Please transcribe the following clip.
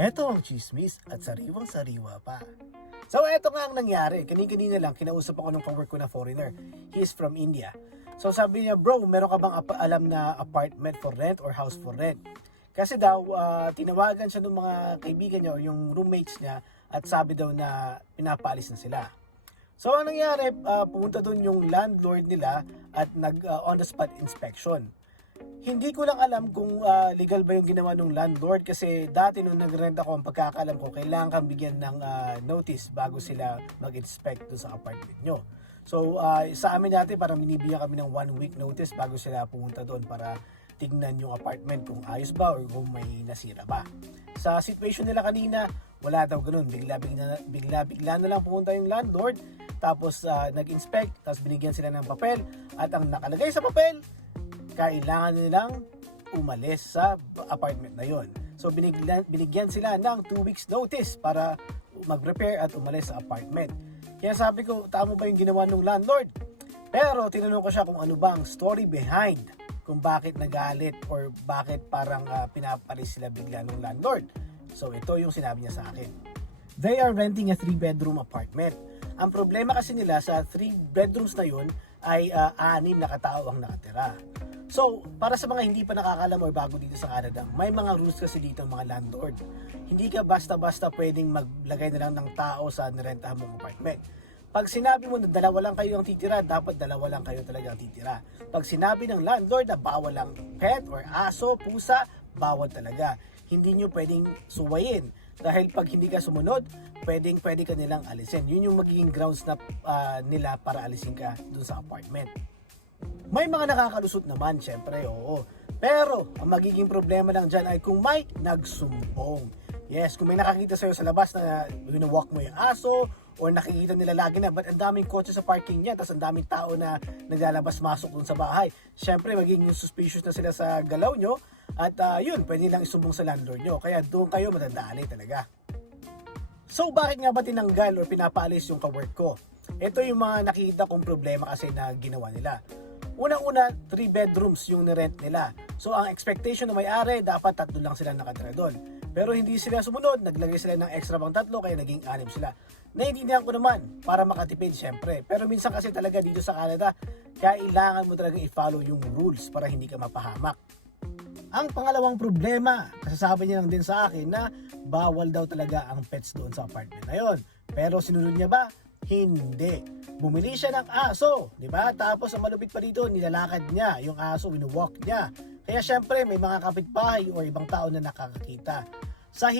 Eto ang chismis at sariwang-sariwa pa. So eto nga ang nangyari. Kanina lang kinausap ako ng coworker ko na foreigner. He is from India. So sabi niya, bro, meron ka bang alam na apartment for rent or house for rent? Kasi daw, tinawagan siya ng mga kaibigan niya o yung roommates niya at sabi daw na pinapaalis na sila. So ang nangyari, pumunta doon yung landlord nila at nag-on-the-spot inspection. Hindi ko lang alam kung legal ba yung ginawa ng landlord kasi dati nung nag-rent ako, ang pagkakaalam ko, kailangan kang bigyan ng notice bago sila mag-inspect doon sa apartment nyo. So sa amin dati parang binibigyan kami ng 1 week notice bago sila pumunta doon para tignan yung apartment kung ayos ba or kung may nasira ba. Sa situation nila kanina, wala daw ganun. Bigla na lang pumunta yung landlord, tapos nag-inspect, tapos binigyan sila ng papel, at ang nakalagay sa papel, kailangan nilang umalis sa apartment na yon. So binigyan sila ng 2 weeks notice para mag-repair at umalis sa apartment. Kaya sabi ko, tama ba yung ginawa ng landlord? Pero tinanong ko siya kung ano bang story behind kung bakit nagalit or bakit parang pinapalis sila bigla ng landlord. So ito yung sinabi niya sa akin. They are renting a 3-bedroom apartment. Ang problema kasi nila sa 3 bedrooms na yun ay 6 na katao ang nakatira. So, para sa mga hindi pa nakakalam o bago dito sa Canada, may mga rules kasi dito ng mga landlord. Hindi ka basta-basta pwedeng maglagay na lang ng tao sa nirentahan mong apartment. Pag sinabi mo na dalawa lang kayo ang titira, dapat dalawa lang kayo talaga ang titira. Pag sinabi ng landlord na bawal lang pet or aso, pusa, bawal talaga. Hindi nyo pwedeng suwayin. Dahil pag hindi ka sumunod, pwede ka nilang alisin. Yun yung magiging grounds na nila para alisin ka dun sa apartment. May mga nakakalusot naman, syempre, oo. Pero, ang magiging problema lang dyan ay kung may nagsumbong. Yes, kung may nakakita sa'yo sa labas na winawalk mo yung aso, or nakikita nila lagi na, but ang daming kotse sa parking niya, tapos ang daming tao na naglalabas-masok dun sa bahay. Syempre, magiging suspicious na sila sa galaw nyo, at yun, pwede lang isumbong sa landlord nyo. Kaya doon kayo madadali talaga. So, bakit nga ba tinanggal or pinapaalis yung kawork ko? Ito yung mga nakikita kong problema kasi na ginawa nila. Unang-una, 3 bedrooms yung nirent nila. So, ang expectation ng may-ari, dapat 3 lang sila nakatira doon. Pero hindi sila sumunod, naglagay sila ng extra pang 3, kaya naging 6 sila. Naiintindihan ko naman, para makatipid syempre. Pero minsan kasi talaga dito sa Canada, kailangan mo talaga i-follow yung rules para hindi ka mapahamak. Ang pangalawang problema, kasasabi niya lang din sa akin na bawal daw talaga ang pets doon sa apartment na yon. Pero sinunod niya ba? Hindi. Bumili siya ng aso, di ba? Tapos ang malupit pa dito, nilalakad niya yung aso, winawalk niya. Kaya syempre may mga kapitbahay o ibang tao na nakakakita. Sa